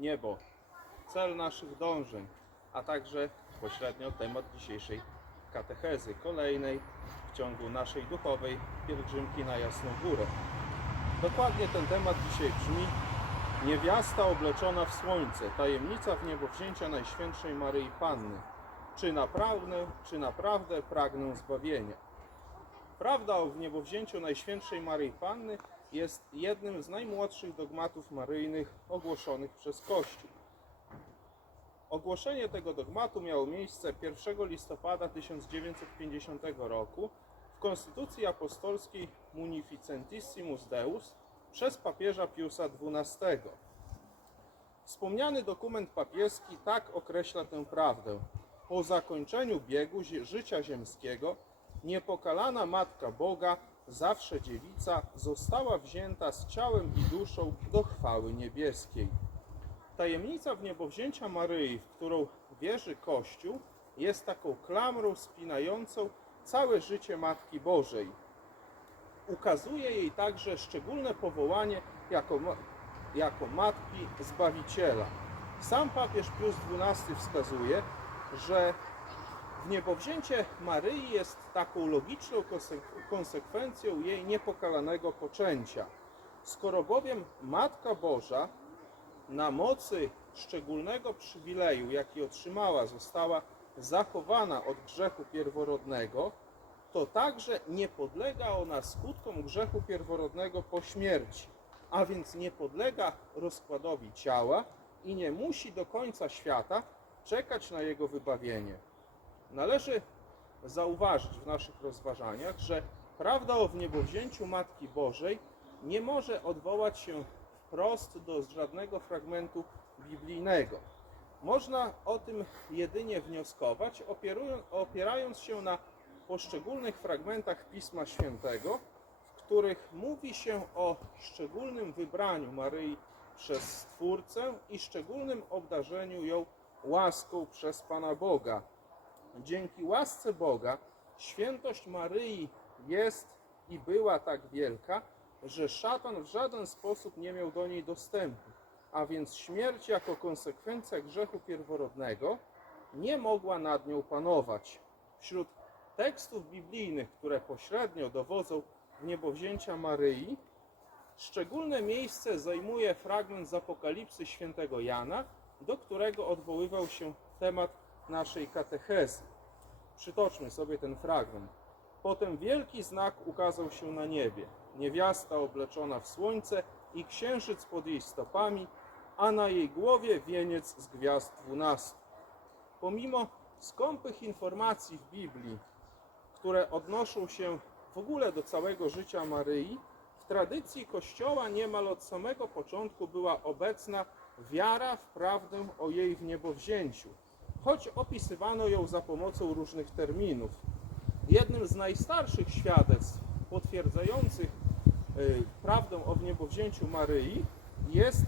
niebo, cel naszych dążeń, a także pośrednio temat dzisiejszej katechezy, kolejnej w ciągu naszej duchowej pielgrzymki na Jasną Górę. Dokładnie ten temat dzisiaj brzmi Niewiasta obleczona w słońce, tajemnica w niebo wzięcia Najświętszej Maryi Panny. Czy naprawdę, czy naprawdę pragnę zbawienia? Prawda o wniebowzięciu Najświętszej Maryi Panny jest jednym z najmłodszych dogmatów maryjnych ogłoszonych przez Kościół. Ogłoszenie tego dogmatu miało miejsce 1 listopada 1950 roku w Konstytucji Apostolskiej Munificentissimus Deus przez papieża Piusa XII. Wspomniany dokument papieski tak określa tę prawdę. Po zakończeniu biegu życia ziemskiego niepokalana Matka Boga, zawsze dziewica, została wzięta z ciałem i duszą do chwały niebieskiej. Tajemnica wniebowzięcia Maryi, w którą wierzy Kościół, jest taką klamrą spinającą całe życie Matki Bożej. Ukazuje jej także szczególne powołanie jako, jako Matki Zbawiciela. Sam papież Pius XII wskazuje, że wniebowzięcie Maryi jest taką logiczną konsek- konsekwencją jej niepokalanego poczęcia. Skoro bowiem Matka Boża na mocy szczególnego przywileju, jaki otrzymała, została zachowana od grzechu pierworodnego, to także nie podlega ona skutkom grzechu pierworodnego po śmierci, a więc nie podlega rozkładowi ciała i nie musi do końca świata czekać na jego wybawienie. Należy zauważyć w naszych rozważaniach, że prawda o wniebowzięciu Matki Bożej nie może odwołać się wprost do żadnego fragmentu biblijnego. Można o tym jedynie wnioskować, opierając się na poszczególnych fragmentach Pisma Świętego, w których mówi się o szczególnym wybraniu Maryi przez Stwórcę i szczególnym obdarzeniu ją łaską przez Pana Boga. Dzięki łasce Boga świętość Maryi jest i była tak wielka, że szatan w żaden sposób nie miał do niej dostępu, a więc śmierć jako konsekwencja grzechu pierworodnego nie mogła nad nią panować. Wśród tekstów biblijnych, które pośrednio dowodzą niebowzięcia Maryi, szczególne miejsce zajmuje fragment z Apokalipsy świętego Jana, do którego odwoływał się temat naszej katechezy. Przytoczmy sobie ten fragment. Potem wielki znak ukazał się na niebie. Niewiasta obleczona w słońce i księżyc pod jej stopami, a na jej głowie wieniec z gwiazd dwunastu. Pomimo skąpych informacji w Biblii, które odnoszą się w ogóle do całego życia Maryi, w tradycji Kościoła niemal od samego początku była obecna wiara w prawdę o jej wniebowzięciu, choć opisywano ją za pomocą różnych terminów. Jednym z najstarszych świadectw potwierdzających y, prawdę o wniebowzięciu Maryi jest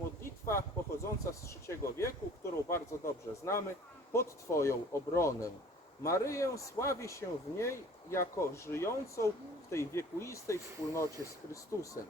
modlitwa pochodząca z III wieku, którą bardzo dobrze znamy, pod Twoją obronę. Maryję sławi się w niej jako żyjącą w tej wiekuistej wspólnocie z Chrystusem.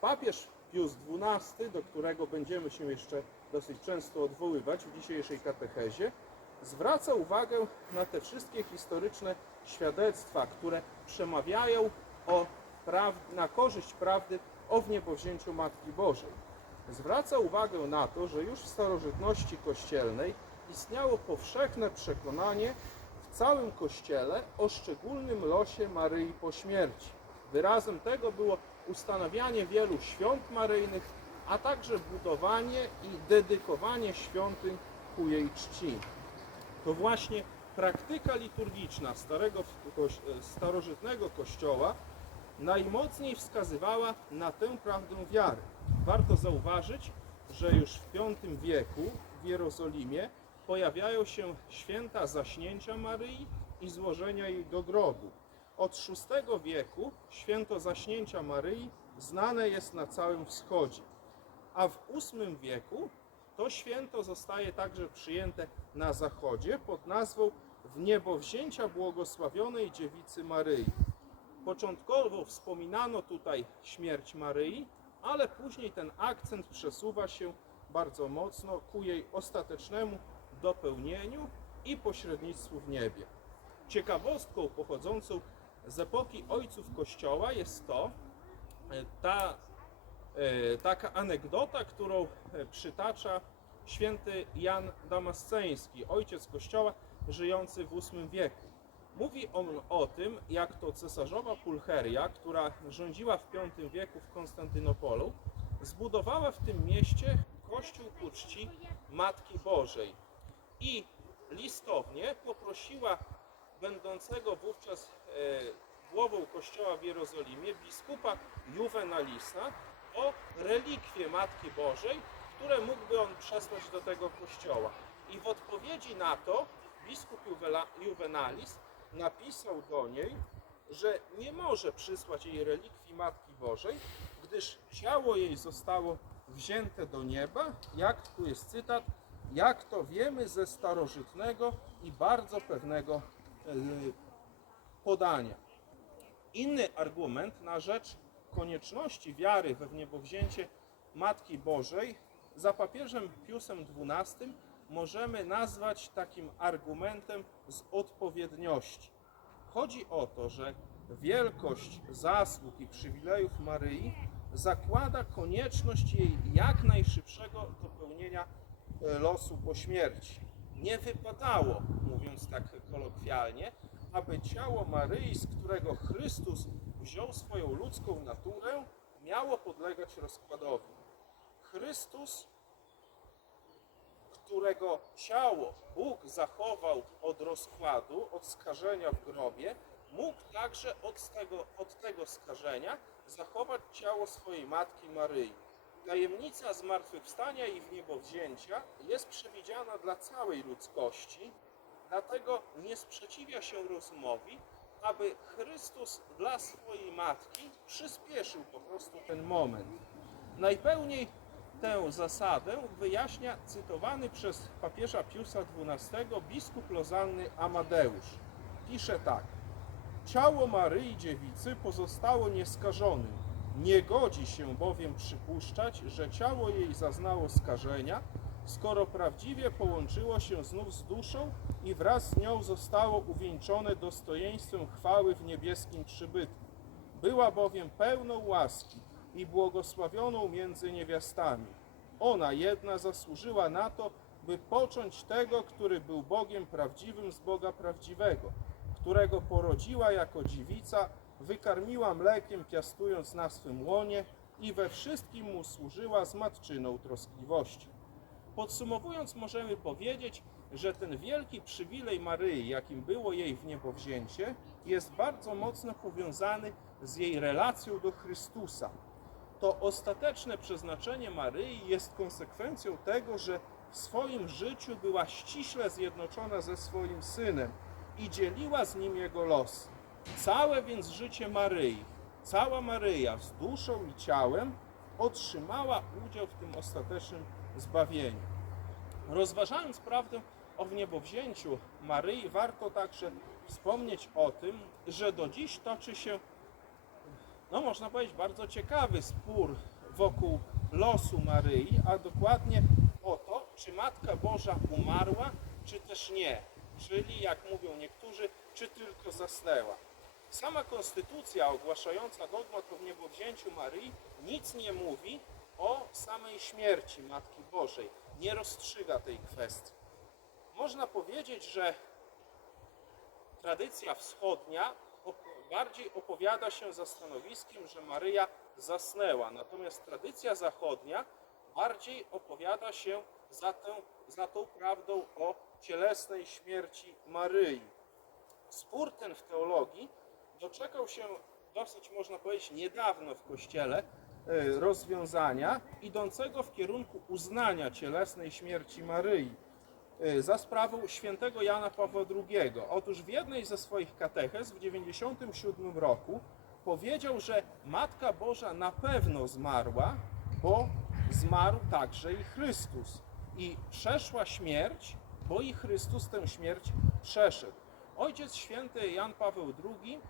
Papież Pius XII, do którego będziemy się jeszcze dosyć często odwoływać w dzisiejszej katechezie, zwraca uwagę na te wszystkie historyczne świadectwa, które przemawiają o na korzyść prawdy o wniebowzięciu Matki Bożej. Zwraca uwagę na to, że już w starożytności kościelnej istniało powszechne przekonanie w całym Kościele o szczególnym losie Maryi po śmierci. Wyrazem tego było ustanawianie wielu świąt maryjnych, a także budowanie i dedykowanie świątyń ku jej czci. To właśnie praktyka liturgiczna starego, koś- starożytnego kościoła najmocniej wskazywała na tę prawdę wiary. Warto zauważyć, że już w V wieku w Jerozolimie pojawiają się święta zaśnięcia Maryi i złożenia jej do grobu. Od VI wieku święto zaśnięcia Maryi znane jest na całym wschodzie, a w VIII wieku to święto zostaje także przyjęte na zachodzie pod nazwą Wniebowzięcia Błogosławionej Dziewicy Maryi. Początkowo wspominano tutaj śmierć Maryi, ale później ten akcent przesuwa się bardzo mocno ku jej ostatecznemu dopełnieniu i pośrednictwu w niebie. Ciekawostką pochodzącą z epoki ojców Kościoła jest to, e, ta e, taka anegdota, którą e, przytacza święty Jan Damasceński, ojciec Kościoła żyjący w VIII wieku. Mówi on o tym, jak to cesarzowa Pulcheria, która rządziła w V wieku w Konstantynopolu, zbudowała w tym mieście kościół ku czci Matki Bożej i listownie poprosiła będącego wówczas głową kościoła w Jerozolimie biskupa Juvenalisa o relikwie Matki Bożej, które mógłby on przesłać do tego kościoła. I w odpowiedzi na to biskup Juvenalis napisał do niej, że nie może przysłać jej relikwii Matki Bożej, gdyż ciało jej zostało wzięte do nieba, jak tu jest cytat, jak to wiemy ze starożytnego i bardzo pewnego e, podania. Inny argument na rzecz konieczności wiary we wniebowzięcie Matki Bożej za papieżem Piusem XII możemy nazwać takim argumentem z odpowiedniości. Chodzi o to, że wielkość zasług i przywilejów Maryi zakłada konieczność jej jak najszybszego dopełnienia e, losu po śmierci. Nie wypadało, mówiąc tak kolokwialnie, aby ciało Maryi, z którego Chrystus wziął swoją ludzką naturę, miało podlegać rozkładowi. Chrystus, którego ciało Bóg zachował od rozkładu, od skażenia w grobie, mógł także od tego, od tego skażenia zachować ciało swojej matki Maryi. Tajemnica zmartwychwstania i wniebowzięcia jest przewidziana dla całej ludzkości, dlatego nie sprzeciwia się rozumowi, aby Chrystus dla swojej matki przyspieszył po prostu ten moment. Najpełniej tę zasadę wyjaśnia cytowany przez papieża Piusa XII biskup Lozanny Amadeusz. Pisze tak. Ciało Maryi Dziewicy pozostało nieskażonym. Nie godzi się bowiem przypuszczać, że ciało jej zaznało skażenia, skoro prawdziwie połączyło się znów z duszą i wraz z nią zostało uwieńczone dostojeństwem chwały w niebieskim przybytku. Była bowiem pełną łaski i błogosławioną między niewiastami. Ona jedna zasłużyła na to, by począć tego, który był Bogiem prawdziwym z Boga prawdziwego, którego porodziła jako dziewica, wykarmiła mlekiem, piastując na swym łonie i we wszystkim mu służyła z matczyną troskliwością. Podsumowując, możemy powiedzieć, że ten wielki przywilej Maryi, jakim było jej wniebowzięcie, jest bardzo mocno powiązany z jej relacją do Chrystusa. To ostateczne przeznaczenie Maryi jest konsekwencją tego, że w swoim życiu była ściśle zjednoczona ze swoim synem i dzieliła z nim jego los. Całe więc życie Maryi, cała Maryja z duszą i ciałem otrzymała udział w tym ostatecznym zbawieniu. Rozważając prawdę o wniebowzięciu Maryi, warto także wspomnieć o tym, że do dziś toczy się, no można powiedzieć, bardzo ciekawy spór wokół losu Maryi, a dokładnie o to, czy Matka Boża umarła, czy też nie. Czyli, jak mówią niektórzy, czy tylko zasnęła. Sama konstytucja ogłaszająca dogmat o wniebowzięciu Maryi nic nie mówi o samej śmierci Matki Bożej. Nie rozstrzyga tej kwestii. Można powiedzieć, że tradycja wschodnia bardziej opowiada się za stanowiskiem, że Maryja zasnęła, natomiast tradycja zachodnia bardziej opowiada się za, tę, za tą prawdą o cielesnej śmierci Maryi. Spór ten w teologii doczekał się dosyć, można powiedzieć, niedawno w Kościele rozwiązania idącego w kierunku uznania cielesnej śmierci Maryi e, za sprawą świętego Jana Pawła II. Otóż w jednej ze swoich katechez w 97 roku powiedział, że Matka Boża na pewno zmarła, bo zmarł także i Chrystus. I przeszła śmierć, bo i Chrystus tę śmierć przeszedł. Ojciec święty Jan Paweł II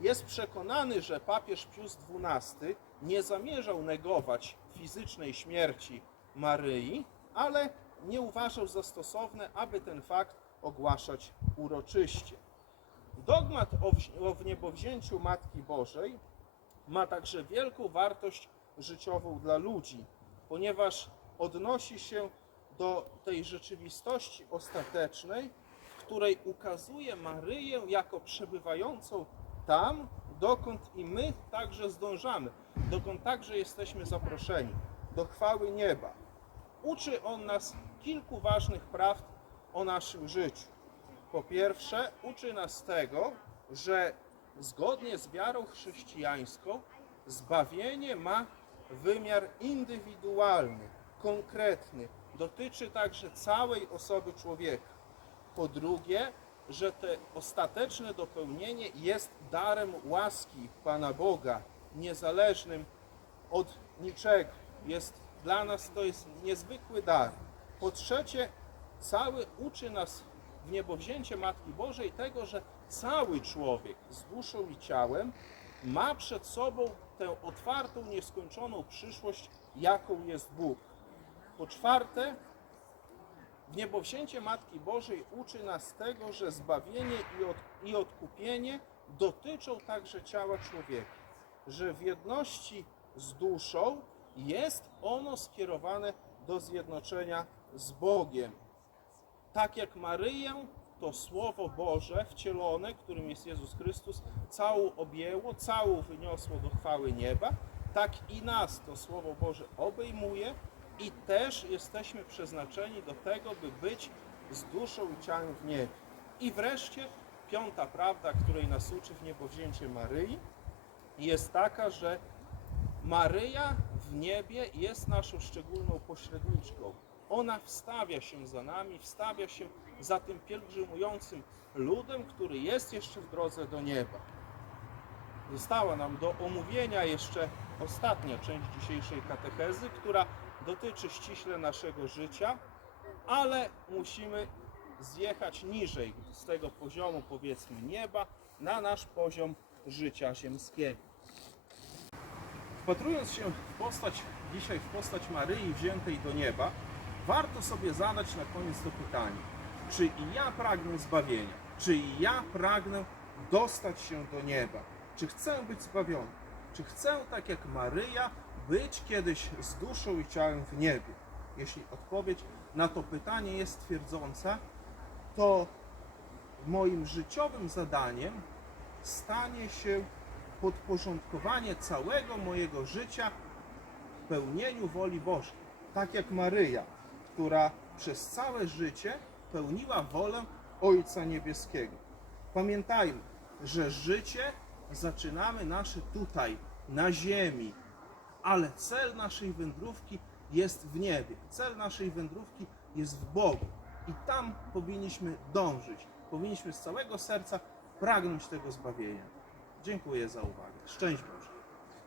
jest przekonany, że papież Pius XII nie zamierzał negować fizycznej śmierci Maryi, ale nie uważał za stosowne, aby ten fakt ogłaszać uroczyście. Dogmat o, wzi- o wniebowzięciu Matki Bożej ma także wielką wartość życiową dla ludzi, ponieważ odnosi się do tej rzeczywistości ostatecznej, w której ukazuje Maryję jako przebywającą tam, dokąd i my także zdążamy, dokąd także jesteśmy zaproszeni, do chwały nieba. Uczy on nas kilku ważnych prawd o naszym życiu. Po pierwsze, uczy nas tego, że zgodnie z wiarą chrześcijańską zbawienie ma wymiar indywidualny, konkretny, dotyczy także całej osoby człowieka. Po drugie, że te ostateczne dopełnienie jest darem łaski Pana Boga, niezależnym od niczego. Jest dla nas to jest niezwykły dar. Po trzecie, cały uczy nas w niebowzięcie Matki Bożej tego, że cały człowiek z duszą i ciałem ma przed sobą tę otwartą, nieskończoną przyszłość, jaką jest Bóg. Po czwarte, Niebowzięcie Matki Bożej uczy nas tego, że zbawienie i, od, i odkupienie dotyczą także ciała człowieka, że w jedności z duszą jest ono skierowane do zjednoczenia z Bogiem. Tak jak Maryję to Słowo Boże wcielone, którym jest Jezus Chrystus, całą objęło, całą wyniosło do chwały nieba, tak i nas to Słowo Boże obejmuje i też jesteśmy przeznaczeni do tego, by być z duszą i ciałem w niebie. I wreszcie piąta prawda, której nas uczy w niebowzięcie Maryi, jest taka, że Maryja w niebie jest naszą szczególną pośredniczką. Ona wstawia się za nami, wstawia się za tym pielgrzymującym ludem, który jest jeszcze w drodze do nieba. Została nam do omówienia jeszcze ostatnia część dzisiejszej katechezy, która dotyczy ściśle naszego życia, ale musimy zjechać niżej z tego poziomu, powiedzmy, nieba na nasz poziom życia ziemskiego. Wpatrując się w postać, dzisiaj w postać Maryi wziętej do nieba, warto sobie zadać na koniec to pytanie, czy i ja pragnę zbawienia, czy i ja pragnę dostać się do nieba, czy chcę być zbawiony, czy chcę, tak jak Maryja, być kiedyś z duszą i ciałem w niebie. Jeśli odpowiedź na to pytanie jest twierdząca, to moim życiowym zadaniem stanie się podporządkowanie całego mojego życia pełnieniu woli Bożej. Tak jak Maryja, która przez całe życie pełniła wolę Ojca Niebieskiego. Pamiętajmy, że życie zaczynamy nasze tutaj, na ziemi, ale cel naszej wędrówki jest w niebie. Cel naszej wędrówki jest w Bogu. I tam powinniśmy dążyć. Powinniśmy z całego serca pragnąć tego zbawienia. Dziękuję za uwagę. Szczęść Boże.